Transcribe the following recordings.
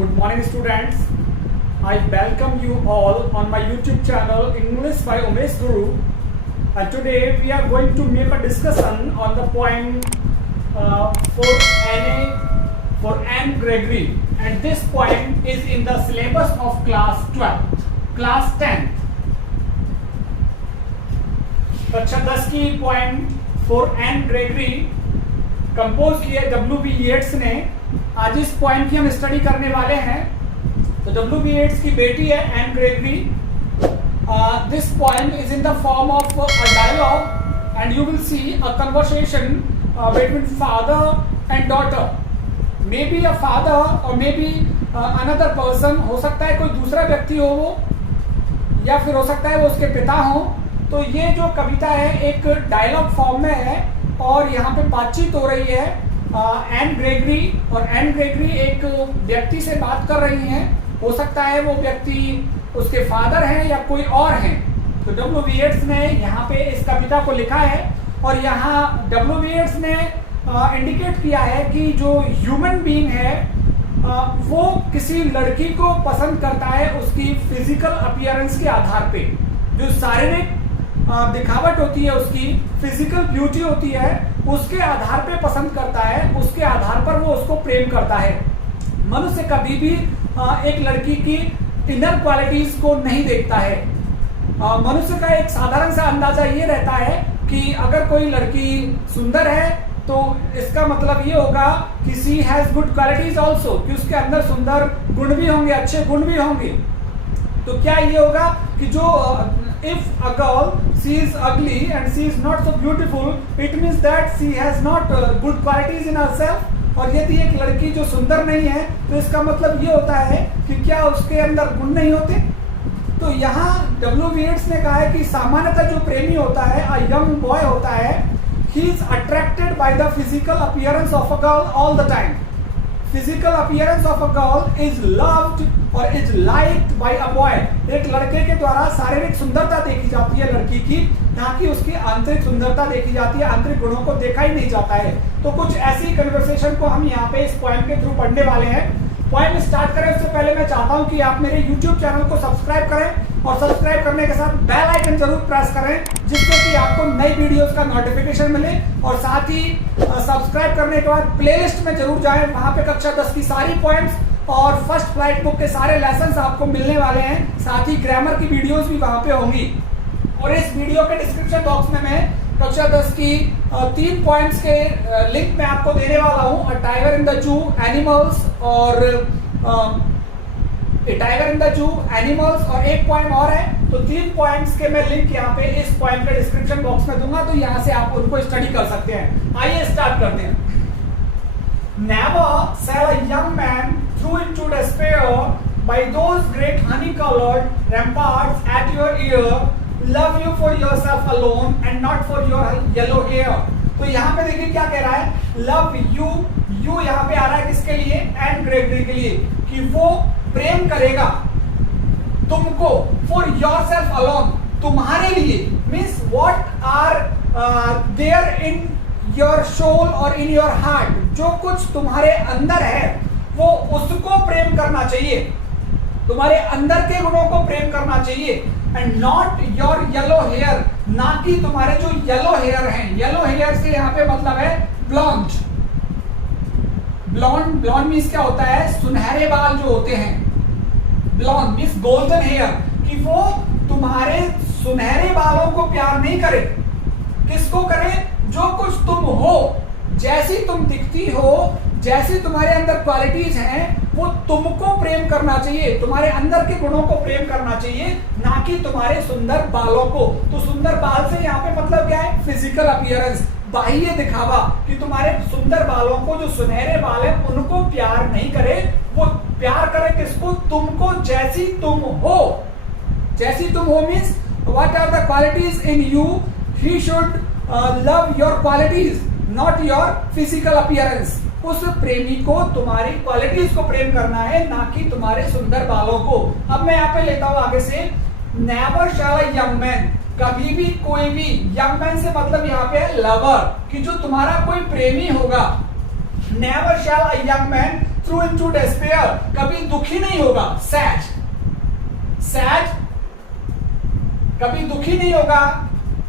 Good morning, students. I welcome you all on my YouTube channel English by Umesh Guru. And today we are going to make a discussion on the poem for Anne Gregory. And this poem is in the syllabus of class 12, class 10. कक्षा 10 की poem for Anne Gregory compose की है W.B. येट्स ने. आज इस poem की हम study करने वाले हैं. तो W.B. येट्स की बेटी है Anne Gregory. This poem is in the form of a dialogue and you will see a conversation between father and daughter. May be a father और मे बी अनदर पर्सन. हो सकता है कोई दूसरा व्यक्ति हो वो, या फिर हो सकता है वो उसके पिता हो. तो ये जो कविता है एक डायलॉग फॉर्म में है और यहाँ पे बातचीत हो रही है एन ग्रेगरी. और एन ग्रेगरी एक व्यक्ति से बात कर रही हैं. हो सकता है वो व्यक्ति उसके फादर हैं या कोई और हैं. तो W.B. येट्स ने यहाँ पे इस कविता को लिखा है और यहाँ W.B. येट्स ने इंडिकेट किया है कि जो ह्यूमन बीइंग है वो किसी लड़की को पसंद करता है उसकी फिजिकल अपीयरेंस के आधार पे. जो शारीरिक दिखावट होती है, उसकी फिजिकल ब्यूटी होती है, उसके आधार पे पसंद करता है. उसके आधार पर वो उसको प्रेम करता है. मनुष्य कभी भी एक लड़की की इनर क्वालिटीज को नहीं देखता है. मनुष्य का एक साधारण सा अंदाजा ये रहता है कि अगर कोई लड़की सुंदर है तो इसका मतलब ये होगा कि she has good qualities also, कि उसके अंदर सुंदर गुण भी होंगे, अच्छे गुण भी होंगे. तो क्या ये होगा कि जो if a girl she is ugly and she is not so beautiful, it means that she has not good qualities in herself. और यदि एक लड़की जो सुंदर नहीं है तो इसका मतलब ये होता है कि क्या उसके अंदर गुण नहीं होते. तो यहाँ W.B. येट्स ने कहा है कि सामान्यतः जो प्रेमी होता है, a young boy होता है, he is attracted by the physical appearance of a girl all the time. Physical appearance of a girl is loved or is liked by a boy. एक लड़के के द्वारा शारीरिक सुंदरता देखी जाती है लड़की की, ना कि उसकी आंतरिक सुंदरता देखी जाती है. आंतरिक गुणों को देखा ही नहीं जाता है. तो कुछ ऐसी कन्वर्सेशन को हम यहाँ पे इस पोएम के थ्रू पढ़ने वाले हैं. पोएम स्टार्ट करें उससे पहले मैं चाहता हूँ कि आप मेरे YouTube चैनल को सब्सक्राइब करें और सब्सक्राइब करने के साथ बेल आइकन जरूर प्रेस करें, जिससे कि आपको नई वीडियोस का नोटिफिकेशन मिले. और साथ ही सब्सक्राइब करने के बाद प्लेलिस्ट में जरूर जाएं. वहां पे कक्षा 10 की सारी पोएम्स और फर्स्ट फ्लाइट बुक के सारे लेसन्स आपको मिलने वाले हैं. साथ ही ग्रामर की वीडियोस भी वहां पे होंगी. और इस वीडियो के डिस्क्रिप्शन बॉक्स में मैं कक्षा 10 की 3 पॉइंट्स के लिंक मैं आपको देने वाला हूँ. Tiger in the zoo, animals और tiger in the zoo, animals और एक पॉइंट और है. तो 3 पॉइंट्स के मैं लिंक यहाँ पे इस पॉइंट के डिस्क्रिप्शन बॉक्स में दूंगा, तो यहाँ से आप उनको स्टडी कर सकते हैं. आइए स्टार्ट करते हैं. Never shall a young man throw into despair by those great honey-colored ramparts at your ear love you for yourself alone and not for your yellow hair. तो यहाँ पे देखिए क्या कह रहा है. लव यू, यू यहाँ पे आ रहा है किसके लिए? एन ग्रेगरी के लिए, कि वो प्रेम करेगा तुमको. फॉर योर सेल्फ अलोन, तुम्हारे लिए. Means what are there in your soul और इन योर हार्ट. जो कुछ तुम्हारे अंदर है वो उसको प्रेम करना चाहिए, तुम्हारे अंदर के गुणों को प्रेम करना चाहिए. And not your yellow hair, ना कि तुम्हारे जो येलो हेयर हैं. येलो हेयर से यहाँ पे मतलब है ब्लॉन्ड. ब्लॉन्ड मीन्स क्या होता है? सुनहरे बाल जो होते हैं. ब्लॉन्ड मीन्स गोल्डन हेयर, कि वो तुम्हारे सुनहरे बालों को प्यार नहीं करे. किसको करे? जो कुछ तुम हो, जैसी तुम दिखती हो, जैसी तुम्हारे अंदर क्वालिटीज हैं, वो तुमको प्रेम करना चाहिए. तुम्हारे अंदर के गुणों को प्रेम करना चाहिए, ना कि तुम्हारे सुंदर बालों को. तो सुंदर बाल से यहाँ पे मतलब क्या है? फिजिकल अपीयरेंस, बाह्य दिखावा. कि तुम्हारे सुंदर बालों को, जो सुनहरे बाल हैं, उनको प्यार नहीं करे. वो प्यार करे किसको? तुमको, जैसी तुम हो. जैसी तुम हो means what are the qualities in you. He should love your qualities, not your physical appearance. उस प्रेमी को तुम्हारी क्वालिटीज को प्रेम करना है, ना कि तुम्हारे सुंदर बालों को. अब मैं यहाँ पे लेता हूं आगे से. Never shall a young man, कभी भी कोई भी. यंग मैन से मतलब यहाँ पे है लवर, कि जो तुम्हारा कोई प्रेमी होगा. Never shall a young man through into despair, कभी दुखी नहीं होगा, सैड, सैड, कभी दुखी नहीं होगा,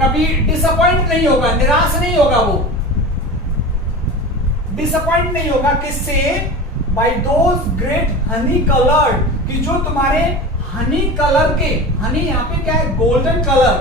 कभी डिसअपॉइंट नहीं होगा, निराश नहीं होगा, वो डिसअपॉइंट नहीं होगा। किससे? By those great honey coloured, कि जो तुम्हारे हनी कलर के, हनी यहां पे क्या है? गोल्डन कलर,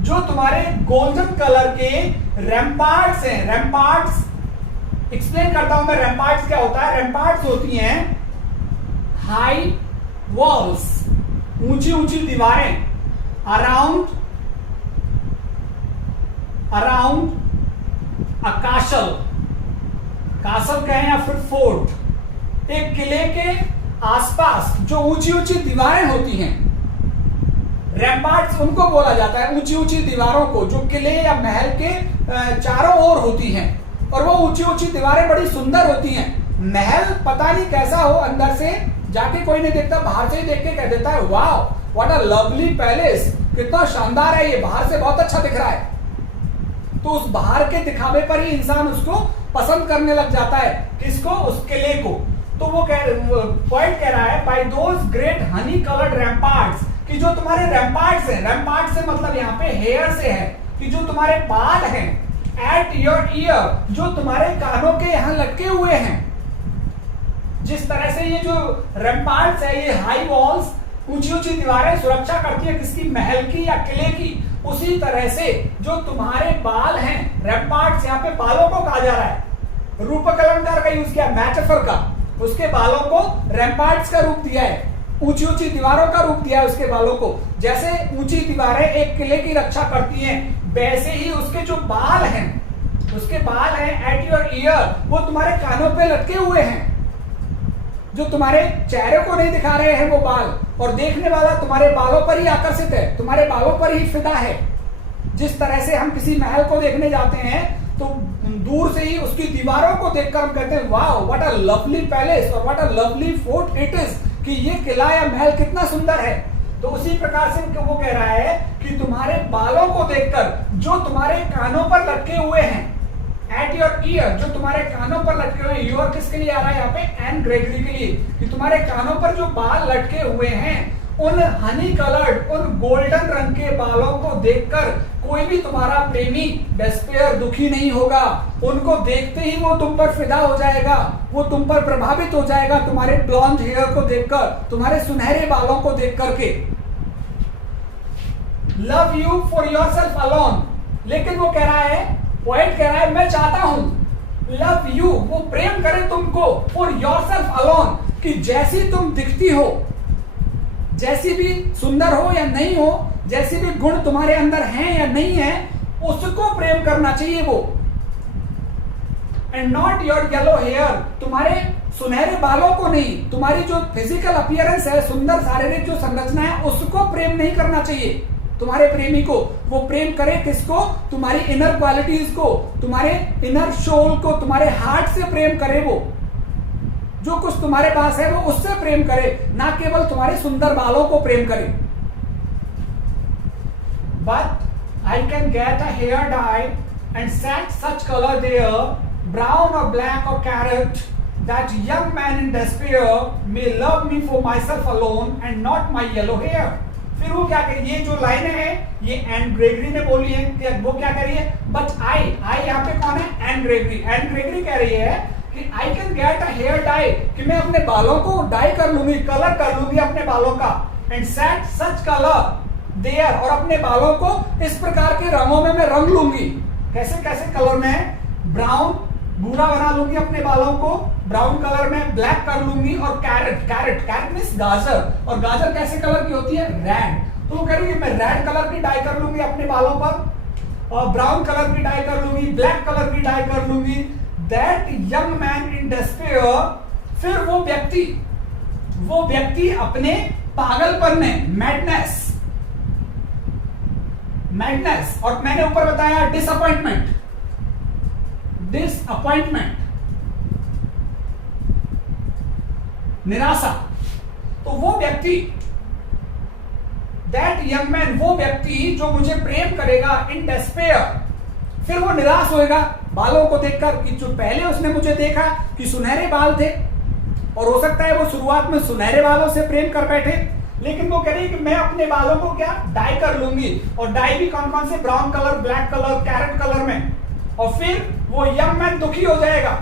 जो तुम्हारे गोल्डन कलर के रैम्पार्ट्स हैं। रैम्पार्ट्स एक्सप्लेन करता हूं मैं, रैम्पार्ट्स क्या होता है। रैम्पार्ट्स होती हैं हाई वॉल्स, ऊंची ऊंची दीवारें, अराउंड अ कासल, कासल कहें या फिर फोर्ट, एक किले के आसपास जो ऊंची ऊंची दीवारें होती हैं, रैम्पार्ट्स उनको बोला जाता है, ऊंची ऊंची दीवारों को, जो किले या महल के चारों ओर होती हैं। और वो ऊंची ऊंची दीवारें बड़ी सुंदर होती हैं। महल पता नहीं कैसा हो, अंदर से जाके कोई नहीं देखता, बाहर से ही देख के कह देता है wow what a lovely palace, कितना शानदार है ये, बाहर से बहुत अच्छा दिख रहा है। तो उस बाहर के दिखावे पर ही इंसान उसको पसंद करने लग जाता है। किसको? उस किले को। तो वो पॉइंट कह रहा है by those great honey coloured ramparts, कि जो तुम्हारे रैम्पार्ट्स हैं, रैम्पार्ट से मतलब यहाँ पे हेयर से है, कि जो तुम्हारे बाल हैं, एट योर ईयर, जो तुम्हारे कानों के यहाँ लटके हुए हैं। जिस तरह से ये जो रैम्पार्ट्स है, ये हाई वॉल्स, ऊंची ऊंची दीवारें सुरक्षा करती है किसकी? महल की या किले की। उसी तरह से जो तुम्हारे बाल हैं, रैम्पार्ट्स, यहाँ पे बालों को कहा जा रहा है, रूपक अलंकार का यूज किया, मेटाफर का, उसके बालों को रैम्पार्ट्स का रूप दिया है, ऊंची ऊंची दीवारों का रूप दिया है उसके बालों को। जैसे ऊंची दीवारें एक किले की रक्षा करती हैं, वैसे ही उसके जो बाल हैं, उसके बाल हैं एट योर ईयर, वो तुम्हारे कानों पे लटके हुए हैं, जो तुम्हारे चेहरे को नहीं दिखा रहे हैं वो बाल, और देखने वाला तुम्हारे बालों पर ही आकर्षित है, तुम्हारे बालों पर ही फिदा है। जिस तरह से हम किसी महल को देखने जाते हैं तो दूर से ही उसकी दीवारों को देखकर हम कहते हैं wow what a lovely palace और what a lovely fort it is, कि ये किला या महल कितना सुंदर है। तो उसी प्रकार से वो कह रहा है कि तुम्हारे बालों को देखकर, जो तुम्हारे कानों पर लटके हुए हैं, एट योर ईयर, जो तुम्हारे कानों पर लटके हुए, ईयर किसके लिए आ रहा है यहाँ पे? एन ग्रेगरी के लिए, कि तुम्हारे कानों पर जो बाल लटके हुए हैं, उन हनी कलर्ड, उन गोल्डन रंग के बालों को देखकर कोई भी तुम्हारा प्रेमी डेस्पेयर, दुखी नहीं होगा। उनको देखते ही वो तुम पर फिदा हो जाएगा, वो तुम पर प्रभावित हो जाएगा, तुम्हारे ब्लॉन्ड हेयर को देखकर, तुम्हारे सुनहरे बालों को देख करके। Love you for your self alone, लेकिन वो कह रहा है, पॉइंट कह रहा है, मैं चाहता हूं लव यू, वो प्रेम करे तुमको, फॉर योर सेल्फ अलोन, कि जैसी तुम दिखती हो, जैसी भी सुंदर हो या नहीं हो, जैसी भी गुण तुम्हारे अंदर हैं या नहीं है, उसको प्रेम करना चाहिए वो। And not your yellow hair, तुम्हारे सुनहरे बालों को नहीं, तुम्हारी जो फिजिकल अपीयरेंस है, सुंदर शारीरिक जो संरचना है, उसको प्रेम नहीं करना चाहिए तुम्हारे प्रेमी को। वो प्रेम करे किसको? तुम्हारी इनर क्वालिटीज को, तुम्हारे इनर सोल को, तुम्हारे हार्ट से प्रेम करे। वो जो कुछ तुम्हारे पास है वो उससे प्रेम करे, ना केवल तुम्हारे सुंदर बालों को प्रेम करे। But I can get a hair dye and set such colour there, brown और ब्लैक और carrot, that young man in despair may love me for myself alone and not my yellow hair। फिर वो क्या कह, ये जो लाइनें हैं ये एन ग्रेगरी ने बोली है, वो क्या कह रही है? बट आई यहाँ पे कौन है? Anne Gregory. एन ग्रेगरी कह रही है कि I can get a hair dye, कि मैं अपने बालों को डाई कर लूंगी, कलर कर लूंगी अपने बालों का, and set such colour there, और अपने बालों को इस प्रकार के रंगों में मैं रंग लूंगी। कैसे कैसे कलर में? ब्राउन, भूरा बना लूंगी अपने बालों को, ब्राउन कलर में ब्लैक कर लूंगी, और कैरेट, कैरेट कैरेट मींस गाजर, और गाजर कैसे कलर की होती है? रेड। तो वो कह रही है मैं रेड कलर की डाई कर लूंगी अपने बालों पर, और ब्राउन कलर की डाई कर लूंगी, ब्लैक कलर की डाई कर लूंगी। That young man in despair, फिर वो व्यक्ति अपने पागलपन में, मैडनेस, और मैंने ऊपर बताया डिसअपॉइंटमेंट, निराशा। तो वो व्यक्ति, दैट यंग मैन, वो व्यक्ति जो मुझे प्रेम करेगा इन डेस्पेयर, फिर वो निराश होएगा बालों को देखकर, कि जो पहले उसने मुझे देखा कि सुनहरे बाल थे, और हो सकता है वो शुरुआत में सुनहरे बालों से प्रेम कर बैठे, लेकिन वो कह रही है कि मैं अपने बालों को क्या डाई कर लूंगी, और डाई भी कौन कौन से, brown colour, black colour, carrot colour में। और फिर वो यंग मैन दुखी हो जाएगा,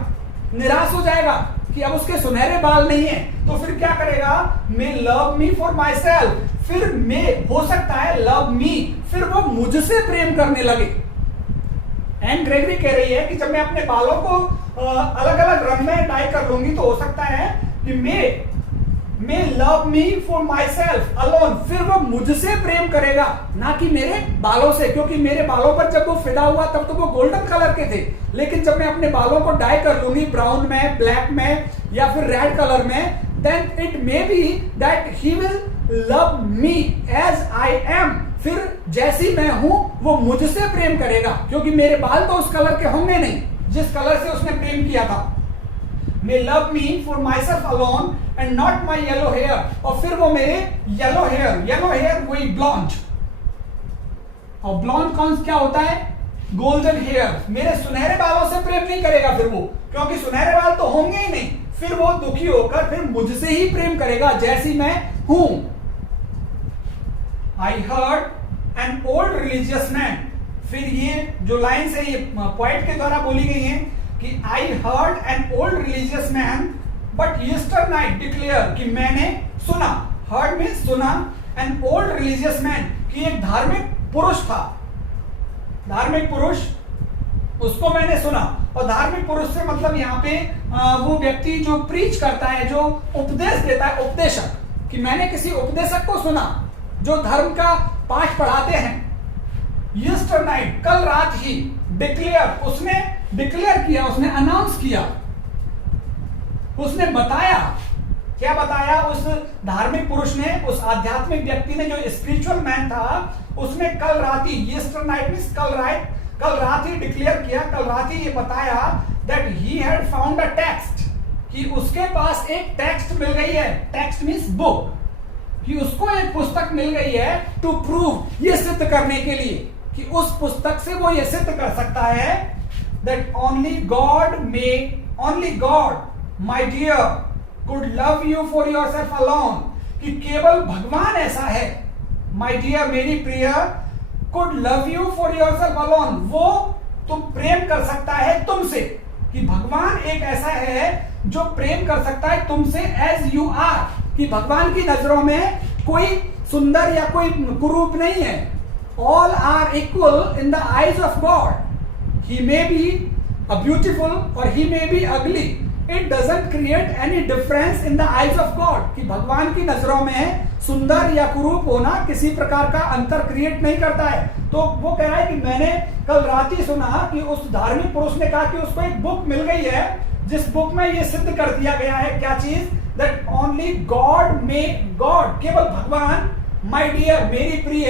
निराश हो जाएगा कि अब उसके सुनहरे बाल नहीं है, तो फिर क्या करेगा, मे love me for my self, फिर मे हो सकता है लव मी, फिर वो मुझसे प्रेम करने लगे। एन ग्रेगरी कह रही है कि जब मैं अपने बालों को अलग अलग रंग में डाई कर लूंगी तो हो सकता है कि मे love me for my self alone, फिर वो मुझसे प्रेम करेगा, ना कि मेरे बालों से, क्योंकि मेरे बालों पर जब वो फिदा हुआ तब तो वो गोल्डन कलर के थे, लेकिन जब मैं अपने बालों को डाई कर लूंगी ब्राउन में, ब्लैक में या फिर रेड कलर में, then it may be that he will love me as I am, फिर जैसी मैं हूं वो मुझसे प्रेम करेगा, क्योंकि मेरे बाल तो उस कलर के होंगे नहीं जिस कलर से उसने प्रेम किया था। May love me for myself alone and not my yellow hair, और फिर वो मेरे yellow hair वही blonde, और blonde कौन क्या होता है, golden hair, मेरे सुनहरे बालों से प्रेम नहीं करेगा फिर वो, क्योंकि सुनहरे बाल तो होंगे ही नहीं, फिर वो दुखी होकर फिर मुझसे ही प्रेम करेगा जैसी मैं हूं। I heard an old religious man, फिर ये जो लाइन है ये पोएट के द्वारा बोली गई है कि I heard an old religious man but yesterday night declare, कि मैंने सुना, heard means सुना, an old religious man, कि एक धार्मिक पुरुष था, धार्मिक पुरुष, उसको मैंने सुना। और धार्मिक पुरुष से मतलब यहाँ पे वो व्यक्ति जो प्रीच करता है, जो उपदेश देता है, उपदेशक, कि मैंने किसी उपदेशक को सुना जो धर्म का पाठ पढ़ाते हैं। yesterday night, कल रात ही, डिक्लेयर, उसने डिक्लेयर किया, उसने अनाउंस किया, उसने बताया, क्या बताया, उस धार्मिक पुरुष ने, उस आध्यात्मिक व्यक्ति ने, जो स्पिरिचुअल मैन था, उसने कल रात ही, yesterday night मींस कल रात ही डिक्लेयर किया, कल रात ही ये बताया that he had found a text, कि उसके पास एक टेक्स्ट मिल गई है, टेक्स्ट मींस बुक, कि उसको एक पुस्तक मिल गई है टू प्रूव, ये सिद्ध करने के लिए कि उस पुस्तक से वो ये सिद्ध कर सकता है that only God my dear could love you for yourself alone, कि केवल भगवान ऐसा है, my dear मेरी प्रिय, could love you for yourself alone, वो तुम प्रेम कर सकता है तुमसे, कि भगवान एक ऐसा है जो प्रेम कर सकता है तुमसे as you are, कि भगवान की नजरों में कोई सुंदर या कोई कुरूप नहीं है, all are equal in the eyes of God, he may be a beautiful or he may be ugly, it doesn't create any difference in the eyes of God, कि भगवान की नजरों में सुंदर या कुरूप होना किसी प्रकार का अंतर क्रिएट नहीं करता है। तो वो कह रहा है कि मैंने कल रात ही सुना कि उस धार्मिक पुरुष ने कहा कि उसको एक बुक मिल गई है, जिस बुक में ये सिद्ध कर दिया गया है, क्या चीज, that only God, केवल भगवान, my dear मेरी प्रिय,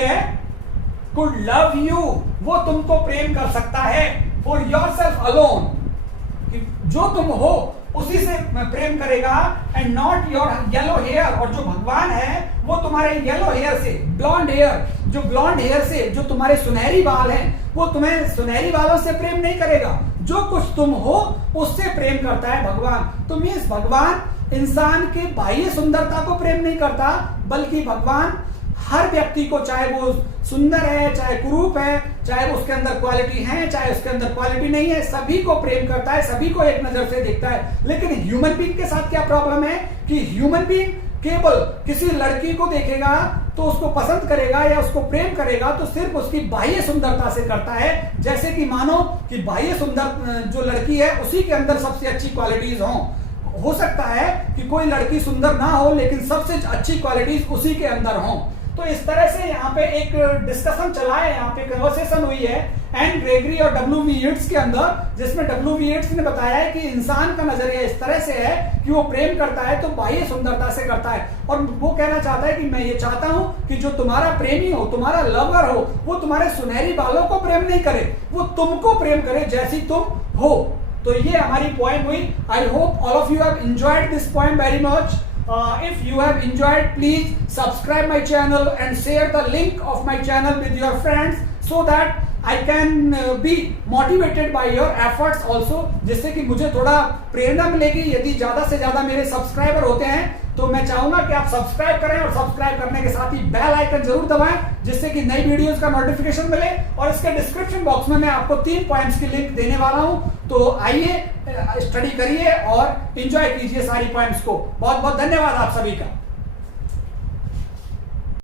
could love you, वो तुमको प्रेम कर सकता है, for yourself alone, जो तुम हो उसी से प्रेम करेगा, and not your yellow hair, और जो भगवान है वो तुम्हारे येलो हेयर से, ब्लॉन्ड हेयर, जो ब्लॉन्ड हेयर से, जो तुम्हारे सुनहरी बाल हैं, वो तुम्हें सुनहरी बालों से प्रेम नहीं करेगा, जो कुछ तुम हो उससे प्रेम करता है भगवान। तो मीन्स भगवान इंसान के बाह्य सुंदरता को प्रेम नहीं करता, बल्कि भगवान हर व्यक्ति को, चाहे वो सुंदर है, चाहे कुरूप है, चाहे उसके अंदर क्वालिटी है, चाहे उसके अंदर क्वालिटी नहीं है, सभी को प्रेम करता है, सभी को एक नजर से देखता है। लेकिन ह्यूमन बीइंग के साथ क्या प्रॉब्लम है कि ह्यूमन बीइंग केवल किसी लड़की को देखेगा तो उसको पसंद करेगा या उसको प्रेम करेगा तो सिर्फ उसकी बाह्य सुंदरता से करता है, जैसे कि मानो कि बाह्य सुंदर जो लड़की है उसी के अंदर सबसे अच्छी क्वालिटीज हो सकता है कि कोई लड़की सुंदर ना हो लेकिन सबसे अच्छी क्वालिटीज उसी के अंदर हो। तो इस तरह से यहाँ पे एक डिस्कशन चला है, यहाँ पे कन्वर्सेशन हुई है एन ग्रेगरी और W.B. यीट्स के अंदर, जिसमें W.B. यीट्स ने बताया है कि इंसान का नजरिया इस तरह से है कि वो प्रेम करता है तो बाह्य सुंदरता से करता है, और वो कहना चाहता है कि मैं ये चाहता हूँ कि जो तुम्हारा प्रेमी हो, तुम्हारा लवर हो, वो तुम्हारे सुनहरी बालों को प्रेम नहीं करे, वो तुमको प्रेम करे जैसी तुम हो। तो ये हमारी पॉइंट हुई। I hope all of you have enjoyed this point very much. If you have enjoyed, please subscribe my channel and share the link of my channel with your friends so that I can be motivated by your efforts also, जिससे कि मुझे थोड़ा प्रेरणा मिलेगी। यदि ज्यादा से ज्यादा मेरे सब्सक्राइबर होते हैं तो मैं चाहूंगा कि आप सब्सक्राइब करें, और सब्सक्राइब करने के साथ ही बेल आइकन जरूर दबाएं, जिससे कि नई वीडियोस का नोटिफिकेशन मिले। और इसके डिस्क्रिप्शन बॉक्स में मैं आपको 3 पॉइंट्स की लिंक देने वाला हूं, तो आइए स्टडी करिए और एंजॉय कीजिए सारी पॉइंट्स को। बहुत बहुत धन्यवाद आप सभी का।